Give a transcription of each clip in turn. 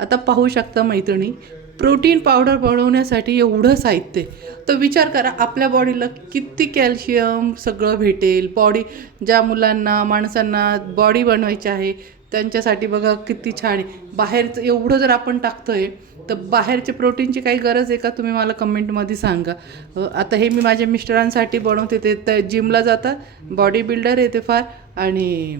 आता पाहू शकता मैत्रिणी प्रोटीन पावडर बनवण्यासाठी एवढं साहित्य आहे. तर विचार करा आपल्या बॉडीला किती कॅल्शियम सगळं भेटेल? बॉडी ज्या मुलांना माणसांना बॉडी बनवायची आहे त्यांच्यासाठी बघा किती छान आहे. बाहेरचं एवढं जर आपण टाकतोय तर बाहेरचे प्रोटीनची काही गरज आहे का? तुम्ही मला कमेंटमध्ये सांगा. आता हे मी माझ्या मिस्टरांसाठी बनवते ते जिमला जातात. बॉडी बिल्डर आहे ते फार. आणि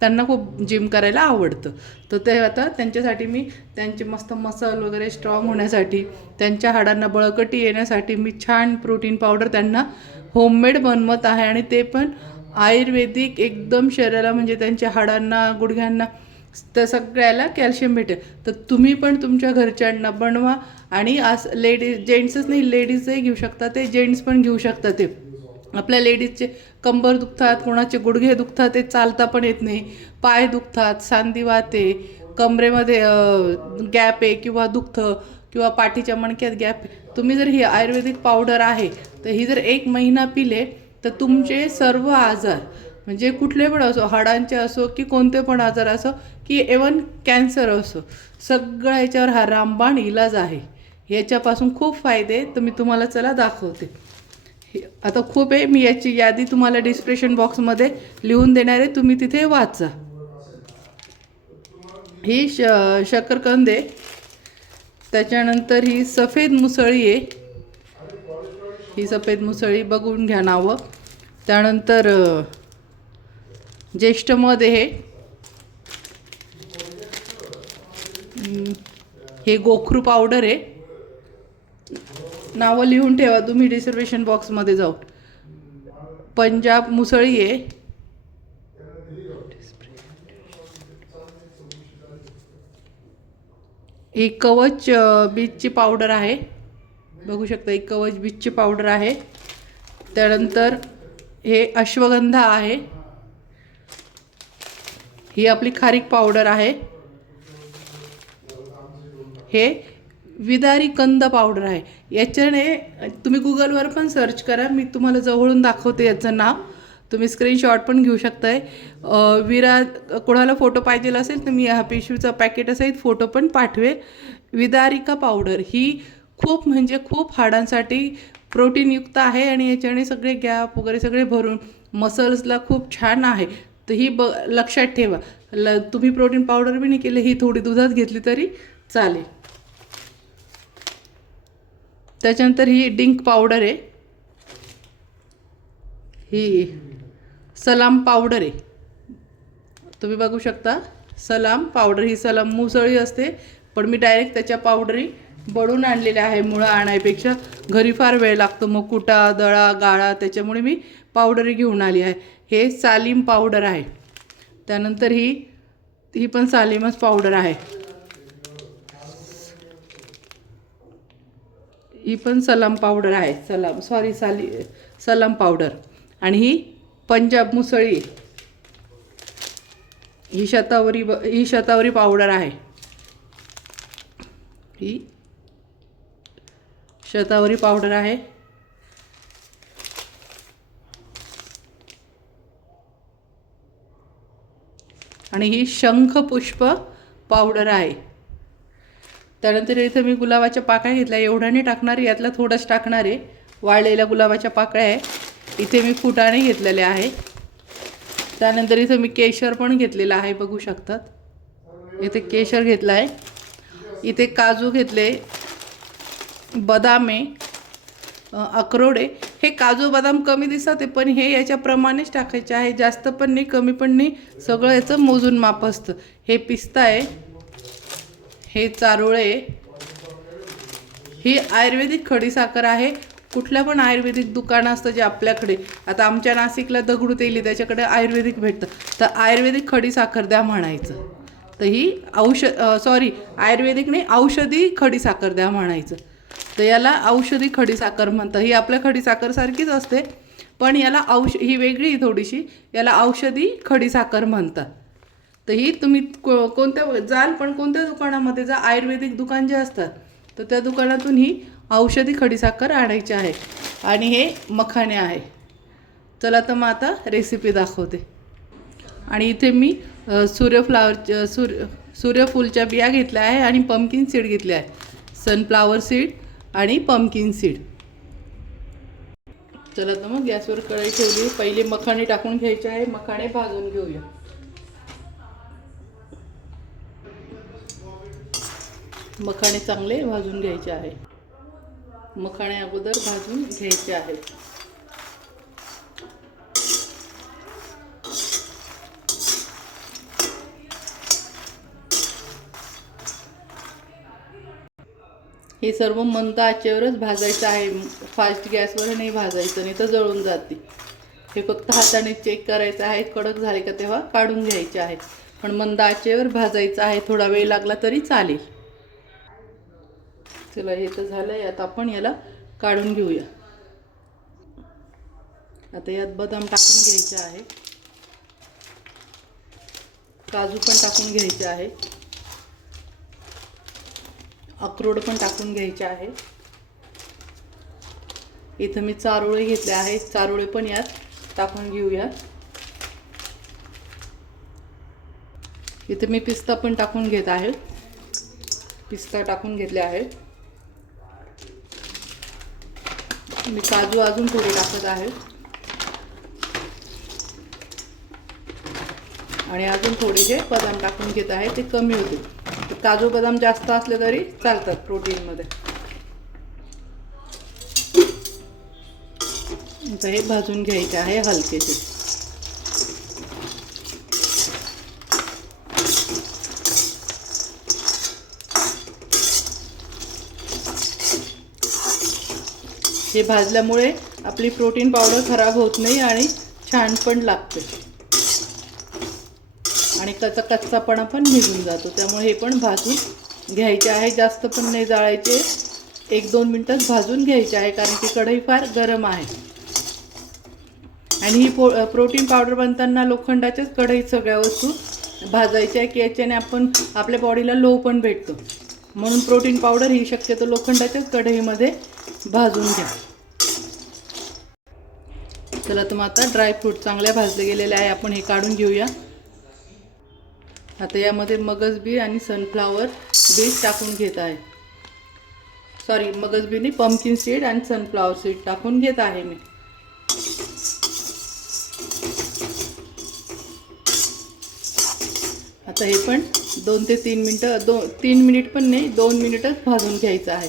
त्यांना खूप जिम करायला आवडतं. तर ते आता त्यांच्यासाठी मी त्यांचे मस्त मसल वगैरे स्ट्रॉंग होण्यासाठी त्यांच्या हाडांना बळकटी येण्यासाठी मी छान प्रोटीन पावडर त्यांना होममेड बनवत आहे आणि ते पण आयुर्वेदिक एकदम शरीराला म्हणजे त्यांच्या हाडांना गुडघ्यांना त्या सगळ्याला कॅल्शियम भेटेल. तर तुम्ही पण तुमच्या घरच्यांना बनवा आणि आज लेडीज जेंट्सच नाही लेडीजही घेऊ शकता ते जेंट्स पण घेऊ शकता ते. आपल्या लेडीजचे कंबर दुखतात कोणाचे गुडघे दुखतात ते चालता पण येत नाही. पाय दुखतात सांधी वाते कमरेमध्ये गॅप आहे किंवा दुखतं किंवा पाठीच्या मणक्यात गॅप आहे. तुम्ही जर ही आयुर्वेदिक पावडर आहे तर ही जर एक महिना पिले तर तुमचे सर्व आजार म्हणजे कुठले पण असो हाडांचे असो की कोणते पण आजार असो की एवन कॅन्सर असो सगळ्या याच्यावर हा रामबाण इलाज आहे. याच्यापासून खूप फायदे तर मी तुम्हाला चला दाखवते. आता खूप आहे मी याची यादी तुम्हाला डिस्क्रिप्शन बॉक्समध्ये लिहून देणार आहे तुम्ही तिथे वाचा. ही श शकरकंद आहे. त्याच्यानंतर ही सफेद मुसळी आहे. ही सफेद मुसळी बघून घ्या नावं. त्यानंतर ज्येष्ठ मध हे हे गोखरू पावडर आहे. नावं लिहून ठेवा तुम्ही रिझर्वेशन बॉक्समध्ये जाऊन पंजाब मुसळी आहे. ही कवच बीचची बीजची पावडर आहे. बघू शकता ही कवच बीजची पावडर आहे. त्यानंतर हे अश्वगंधा आहे. ही आपली खारीक पावडर आहे. हे विदारी कंद पावडर आहे. याच्याने तुम्ही गुगलवर पण सर्च करा. मी तुम्हाला जवळून दाखवते याचं नाव. तुम्ही स्क्रीनशॉट पण घेऊ शकताय. विरा कोणाला फोटो पाहिजे असेल तर मी ह्या पिशवीचा पॅकेट असेल फोटो पण पाठवेल. विदारिका पावडर ही खूप म्हणजे खूप हाडांसाठी प्रोटीनयुक्त आहे आणि याच्याने सगळे गॅप वगैरे सगळे भरून मसल्सला खूप छान आहे. तर ही ब लक्षात ठेवा. ल तुम्ही प्रोटीन पावडर बी नाही केलं ही थोडी दुधात घेतली तरी चालेल. त्याच्यानंतर ही डिंक पावडर आहे. ही सलाम पावडर आहे. तुम्ही बघू शकता सलाम पावडर ही सलाम मुसळी असते पण मी डायरेक्ट त्याच्या पावडरी बळून आणलेल्या आहे मुळं आणायपेक्षा. घरी फार वेळ लागतो मग कुटा दळा गाळा त्याच्यामुळे मी पावडरी घेऊन आली आहे. हे सालीम पावडर आहे. त्यानंतर ही ही पण सालीमच पावडर आहे. ही पण सलाम पावडर आहे. सलाम सॉरी साली सलाम पावडर. आणि ही पंजाब मुसळी. ही शतावरी ब- ही शतावरी पावडर आहे. ही शतावरी पावडर आहे. आणि ही शंखपुष्प पावडर आहे. त्यानंतर इथं मी गुलाबाच्या पाकळ्या घेतल्या. एवढ्या नाही टाकणार यातला थोडंच टाकणार आहे. वाळलेल्या गुलाबाच्या पाकळ्या आहे. इथे मी फुटाणे घेतलेले आहे. त्यानंतर इथं मी केशर पण घेतलेलं आहे बघू शकतात. इथे केशर घेतला आहे. इथे काजू घेतले बदामे अक्रोडे. हे काजू बदाम कमी दिसत आहे पण हे याच्याप्रमाणेच टाकायचे आहे. जास्त पण नाही कमी पण नाही. सगळं याचं मोजून माप असतं. हे पिस्ता आहे. हे चारोळे ही आयुर्वेदिक खडीसाखर आहे. कुठल्या पण आयुर्वेदिक दुकान असतं जे आपल्याकडे. आता आमच्या नाशिकला दगडू तेली त्याच्याकडे आयुर्वेदिक भेटतं. तर आयुर्वेदिक खडीसाखर द्या म्हणायचं. तर ही औषध सॉरी आयुर्वेदिक नाही औषधी खडीसाखर द्या म्हणायचं. तर याला औषधी खडीसाखर म्हणतात. ही आपल्या खडीसाखरसारखीच असते पण याला औष ही वेगळी थोडीशी याला औषधी खडीसाखर म्हणतात. तर ही तुम्ही को कोणत्या जाल पण कोणत्या दुकानामध्ये जा आयुर्वेदिक दुकान जे असतात तर त्या दुकानातून ही औषधी खडीसाखर आणायची आहे. आणि हे मखाणे आहे. चला तर मग आता रेसिपी दाखवते. आणि इथे मी सूर्यफ्लावरच्या सूर्य सूर्यफूलच्या बिया घेतल्या आहे आणि पंपकिन सीड घेतले आहे. सनफ्लावर सीड आणि पंपकिन सीड चला तर मग गॅसवर कढई ठेवली. पहिले मखाणे टाकून घ्यायचे आहे. मखाणे भाजून घेऊया. मखाणे चांगले भाजून घ्यायचे आहे. मखाणे अगोदर भाजून घ्यायचे आहेत हे सर्व मंद आचेवरच भाजायचं आहे. फास्ट गॅसवर नाही भाजायचं नाही तर जळून जाते. हे फक्त हाताने चेक करायचं आहे. कडक झाले का तेव्हा काढून घ्यायचे आहे. पण मंद आचेवर भाजायचं आहे. थोडा वेळ लागला तरी चालेल. चला हे तर झालंय. आता आपण याला काढून घेऊया. आता यात बदाम टाकून घ्यायचे आहे. काजू पण टाकून घ्यायचे आहे. अक्रोड पण टाकून घ्यायचे आहे. इथं मी चारोळे घेतले आहेत. चारोळे पण यात टाकून घेऊया. इथं मी पिस्ता पण टाकून घेत आहे. पिस्ता टाकून घेतले आहे मी काजू अजून थोडे टाकत आहे. आणि अजून थोडेसे बदाम टाकून घेत आहे ते कमी होते काजू बदाम जास्त असले तरी चालतात प्रोटीनमध्ये. हे भाजून घ्यायचे आहे हलकेचे हे भाजल्यामुळे आपली प्रोटीन पावडर खराब होत नाही आणि छान पण लागते. आणि त्याचा कच्चापणा पण निघून जातो. त्यामुळे हे पण भाजून घ्यायचे आहे. जास्त पण नाही जाळायचे. एक दोन मिनटात भाजून घ्यायचे आहे कारण की कढई फार गरम आहे. आणि ही पो प्रोटीन पावडर बनताना लोखंडाच्याच कढईत सगळ्या वस्तू भाजायच्या की याच्याने आपण आपल्या बॉडीला लो पण भेटतो. म्हणून प्रोटीन पावडर ही शक्यतो लोखंडाच्याच कढईमध्ये भाजून घ्या. चला तर मग आता ड्रायफ्रूट चांगल्या भाजले गेलेले आहे. आपण हे काढून घेऊया. आता यामध्ये मगज बी आणि सनफ्लावर बीज टाकून घेत आहे. सॉरी मगज बीने पम्पकिन सीड आणि सनफ्लावर सीड टाकून घेत आहे मी. आता हे पण दोन ते तीन मिनटं दो तीन मिनिट पण नाही दोन मिनिटच भाजून घ्यायचं आहे.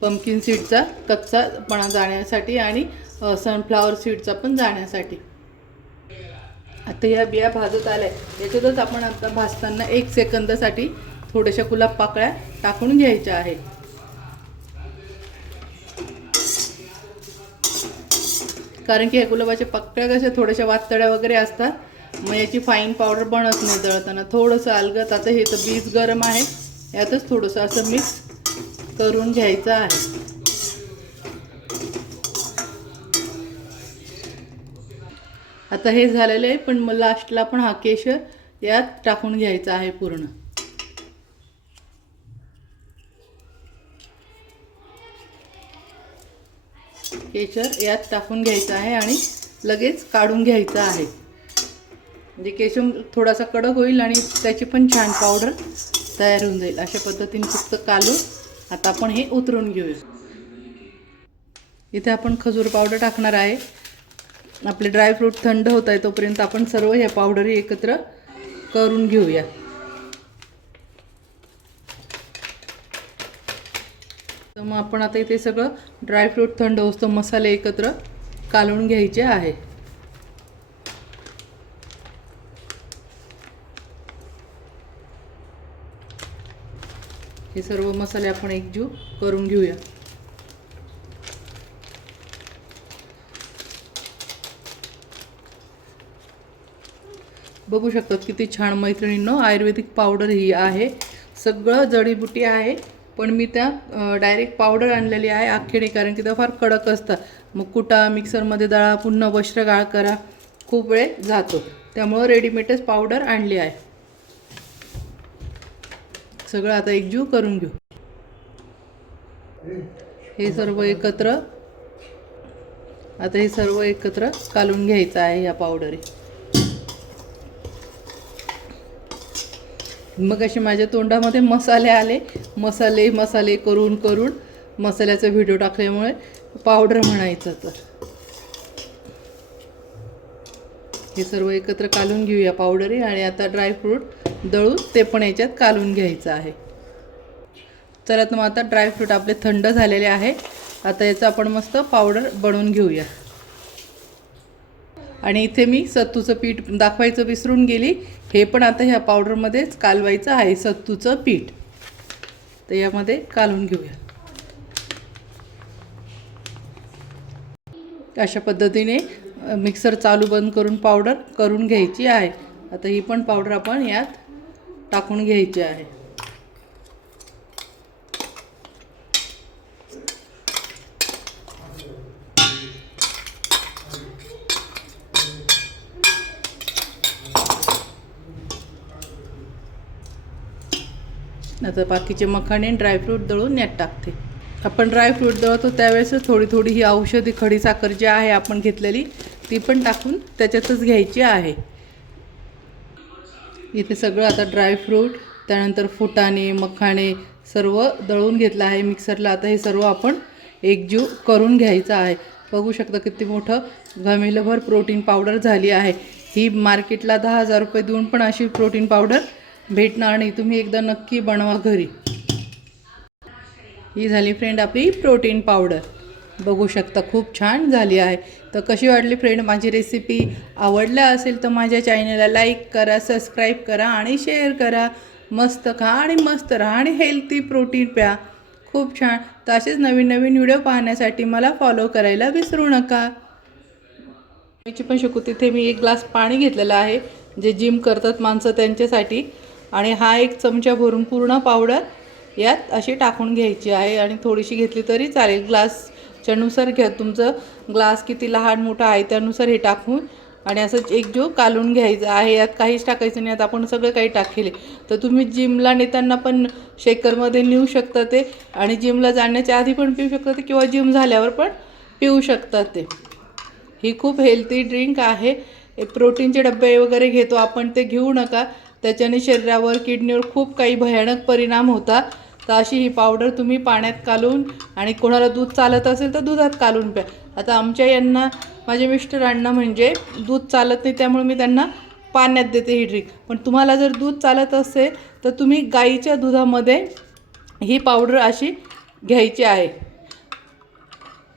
पंपकिन सीडचा कच्चापणा जाण्यासाठी आणि सनफ्लावर सीडचा पण जाण्यासाठी. आता या बिया भाजत आल्या. याच्यातच आपण आता भाजताना एक सेकंदासाठी थोड्याशा गुलाब पाकळ्या टाकून घ्यायच्या आहेत. कारण की ह्या गुलाबाच्या पाकळ्या कशा थोड्याशा वातड्या वगैरे असतात मग याची फाईन पावडर बनत नाही दळताना. थोडंसं अलगत. आता हे तर बीज गरम आहे. यातच थोडंसं असं मिक्स करून घ्यायचं आहे. आता हे झालेलं आहे पण मग लास्टला पण हा केशर यात टाकून घ्यायचा आहे पूर्ण. केशर यात टाकून घ्यायचं आहे आणि लगेच काढून घ्यायचं आहे. म्हणजे केशर थोडासा कडक होईल आणि त्याची पण छान पावडर तयार होऊन जाईल. अशा पद्धतीने फक्त कालू. आता आपण हे उतरून घेऊया. इथे आपण खजूर पावडर टाकणार आहे. आपले ड्रायफ्रूट थंड होत आहे तोपर्यंत आपण सर्व ह्या पावडरी एकत्र करून घेऊया. तर मग आपण आता इथे सगळं ड्रायफ्रूट थंड होतो मसाले एकत्र कालवून घ्यायचे आहे. सर्व मसाले आपण एकजीव करून घेऊया. बघू शकतात किती छान मैत्रिणींनो आयुर्वेदिक पावडर ही आहे. सगळं जडीबुटी आहे पण मी त्या डायरेक्ट पावडर आणलेली आहे आखेडी कारण की त्या फार कडक असतात. मग कुटा मिक्सरमध्ये दळा पुन्हा वस्त्रगाळ करा खूप वेळ जातो. त्यामुळं रेडीमेडच पावडर आणली आहे. सगळं आता एकजीव करून घेऊ. हे सर्व एकत्र आता हे सर्व एकत्र कालून घ्यायचं आहे या पावडरी मग असे माझ्या तोंडामध्ये मसाले आले. मसाले मसाले करून करून मसाल्याचा व्हिडिओ टाकल्यामुळे पावडर म्हणायचं तर. हे सर्व एकत्र कालून घेऊया पावडरी आणि आता ड्रायफ्रूट दळून ते पण याच्यात कालून घ्यायचं आहे. चला तर मग आता ड्रायफ्रूट आपले थंड झालेले आहे. आता याचं आपण मस्त पावडर बनवून घेऊया. आणि इथे मी सत्तूचं पीठ दाखवायचं विसरून गेली. हे पण आता ह्या पावडरमध्येच कालवायचं आहे सत्तूचं पीठ. तर यामध्ये कालून घेऊया. अशा पद्धतीने मिक्सर चालू बंद करून पावडर करून घ्यायची आहे. आता ही पण पावडर आपण यात टाकून घ्यायचे आहे. नंतर बाकीचे मखाणे ड्रायफ्रूट दळून यात टाकते. आपण ड्रायफ्रूट दळतो त्यावेळेसच थोडी थोडी ही औषधी खडी साखर जी आहे आपण घेतलेली ती पण टाकून त्याच्यातच घ्यायची आहे. इथे सगळं आता ड्रायफ्रूट त्यानंतर फुटाणे मखाणे सर्व दळून घेतलं आहे. मिक्सरला आता हे सर्व आपण एकजीव करून घ्यायचं आहे. बघू शकता किती मोठं घमेलभर प्रोटीन पावडर झाली आहे. ही मार्केटला दहा हजार रुपये देऊन पण अशी प्रोटीन पावडर भेटणार नाही. तुम्ही एकदा नक्की बनवा घरी. ही झाली फ्रेंड आपली प्रोटीन पावडर. बघू शकता. खूप छान झाली आहे. तर कशी वाटली फ्रेंड माझी रेसिपी आवडल्या असेल तर माझ्या चॅनलला लाईक करा सबस्क्राईब करा आणि शेअर करा. मस्त खा आणि मस्त राहा आणि हेल्थी प्रोटीन प्या. खूप छान. तर असेच नवीन नवीन व्हिडिओ पाहण्यासाठी मला फॉलो करायला विसरू नका. याची पण शकू. तिथे मी एक ग्लास पाणी घेतलेलं आहे जे जिम करतात माणसं त्यांच्यासाठी. आणि हा एक चमचा भरून पूर्ण पावडर यात अशी टाकून घ्यायची आहे. आणि थोडीशी घेतली तरी चालेल. ग्लास त्यानुसार घ्या. तुमचं ग्लास किती लहान मोठा आहे त्यानुसार हे टाकून आणि असं एक जो कालून घ्यायचा आहे यात काहीच टाकायचं नाही आता आपण सगळं काही टाकेले. तर तुम्ही जिमला नेताना पण शेकरमध्ये नेऊ शकता ते आणि जिमला जाण्याच्या आधी पण पिऊ शकता ते किंवा जिम झाल्यावर पण पिऊ शकता ते. ही खूप हेल्थी ड्रिंक आहे. प्रोटीनचे डबे वगैरे घेतो आपण ते घेऊ नका. त्याच्याने शरीरावर किडनीवर खूप काही भयानक परिणाम होतात. तर अशी ही पावडर तुम्ही पाण्यात कालून आणि कोणाला दूध चालत असेल तर दुधात कालून प्या. आता आमच्या यांना माझ्या मिस्टरांना म्हणजे दूध चालत नाही त्यामुळे मी त्यांना पाण्यात देते ही ड्रिंक पण तुम्हाला जर दूध चालत असेल तर तुम्ही गाईच्या दुधामध्ये ही पावडर अशी घ्यायची आहे.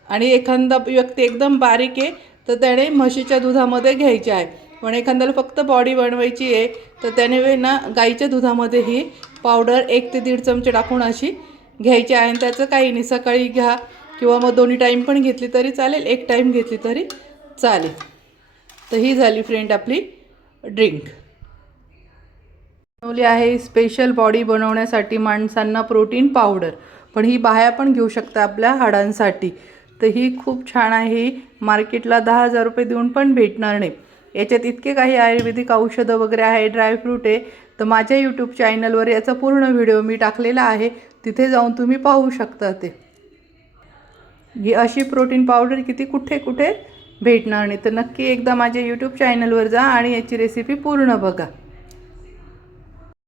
आणि एखादा व्यक्ती एकदम बारीक आहे तर त्याने म्हशीच्या दुधामध्ये घ्यायची आहे. पण एखाद्याला फक्त बॉडी बनवायची आहे तर त्याने ना गाईच्या दुधामध्ये ही पावडर एक ते दीड चमचे टाकून अशी घ्यायची आहे. आणि त्याचं काही नाही सकाळी घ्या किंवा मग दोन्ही टाईम पण घेतली तरी चालेल एक टाईम घेतली तरी चालेल. तर ही झाली फ्रेंड आपली ड्रिंक बनवली आहे स्पेशल बॉडी बनवण्यासाठी माणसांना प्रोटीन पावडर पण ही बाह्या पण घेऊ शकता आपल्या हाडांसाठी. तर ही खूप छान आहे मार्केटला दहा हजार रुपये देऊन पण भेटणार नाही. याच्यात इतके काही आयुर्वेदिक औषधं वगैरे आहे ड्रायफ्रूट आहे तर माझ्या यूट्यूब चॅनलवर याचा पूर्ण व्हिडिओ मी टाकलेला आहे. तिथे जाऊन तुम्ही पाहू शकता ते. ही अशी प्रोटीन पावडर किती कुठे कुठे भेटणार नाही. तर नक्की एकदा माझ्या यूट्यूब चॅनलवर जा आणि याची रेसिपी पूर्ण बघा.